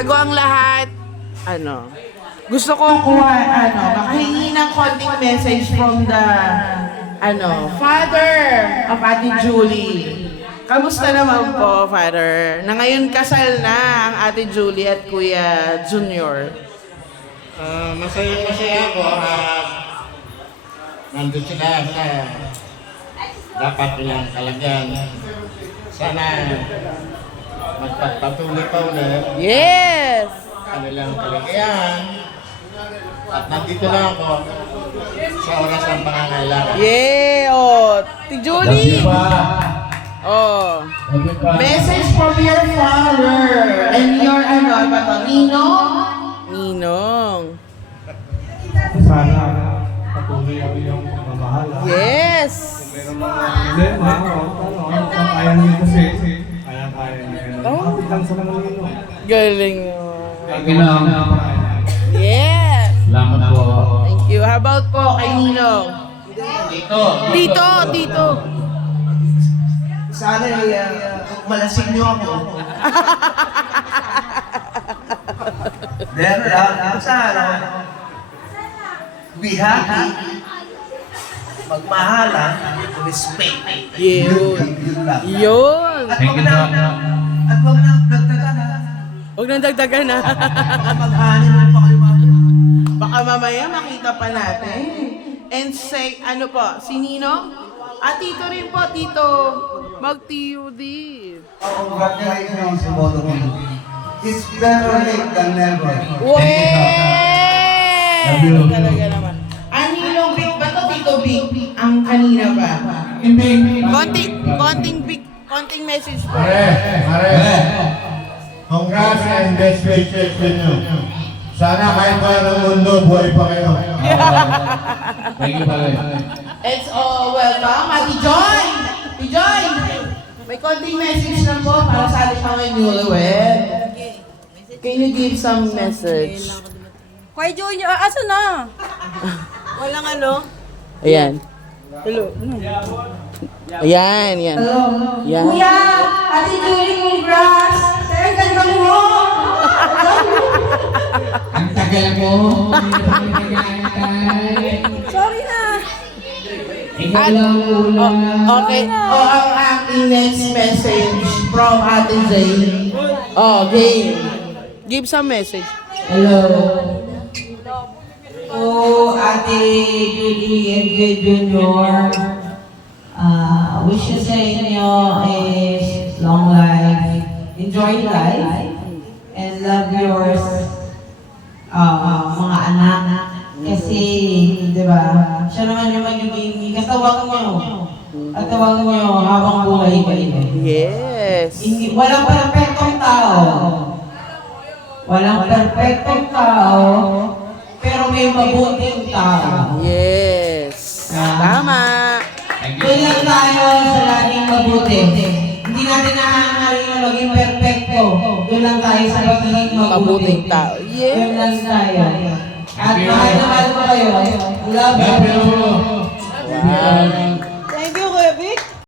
Bago ang lahat, gusto ko makahingi ng konting message from the, father of Ate Julie. Kamusta naman po, Father? Na ngayon kasal na ang Ate Julie at Kuya Junior. Masaya ako. Nandun sila sa dapat nilang kalagyan. Sana magpapatuloy pa ulit Yes! kanilang kalagayan. At nandito lang ako sa oras ng pangangailangan. Yeah! Oh, Ate Julie! Oh. Message from your father and your Ninong. Sana patuloy ako yung mamahal. Yes! Hindi, kaya niyo kasi. Kaya niyo. Kapit lang sa mga nino. Galing. Kailangan. Yes! Salamat po. Thank you. How about po kay Ninong? Tito. Sana malasing niyo ako. Pero sana be happy, magmahalan, respect. Yun. Yun. At Thank you, wag na dagdagan. Huwag nang dagdagan na. Maghahanin mo pa kayo. Baka mamaya makita pa natin. And say, si Ninong? Tito rin po, Tito. Mag-TUD. Congratulations to both of you. It's better late than never. Wey! Talaga naman. Ninong Big ba to, Tito Big? Ang kanina ba? Konting message po. Mare. Congrats and best wishes to you. Sana kahit pa ng mundo, buhay pa kayo. Thank you, pare. It's all welcome. Ate Joy! Ate Joy! May konting message lang po para sa ating mga newlywed. Can you give some message? Kuya Junior, asa na? Walang Ayan. Hello. Ayan. Yan. Kuya, Ate Julie, congrats! Sir, ang ganda mo! Ang tagal mo. Sorry na! Okay. Ang aking next message from Ate Jane. Game. Give some message. Hello. Ate Julie and Jay Junior. Wishes sa inyo is long life, enjoy life, and love yours mga anak. Kasi, di ba, siya naman yung magiging katawag nyo. Katawag nyo habang buhay kayo. Yes. Walang perfectong tao. Walang perfectong tao, pero may mabuting tao. Yes. Tama. Doon lang tayo sa laging mabuti. Hindi natin nahangarin na maging perfecto. Doon lang tayo sa pagiging Mabuting tao. Yes. Doon lang tayo. At mahal na mahal ko kayo. Love you. Wow.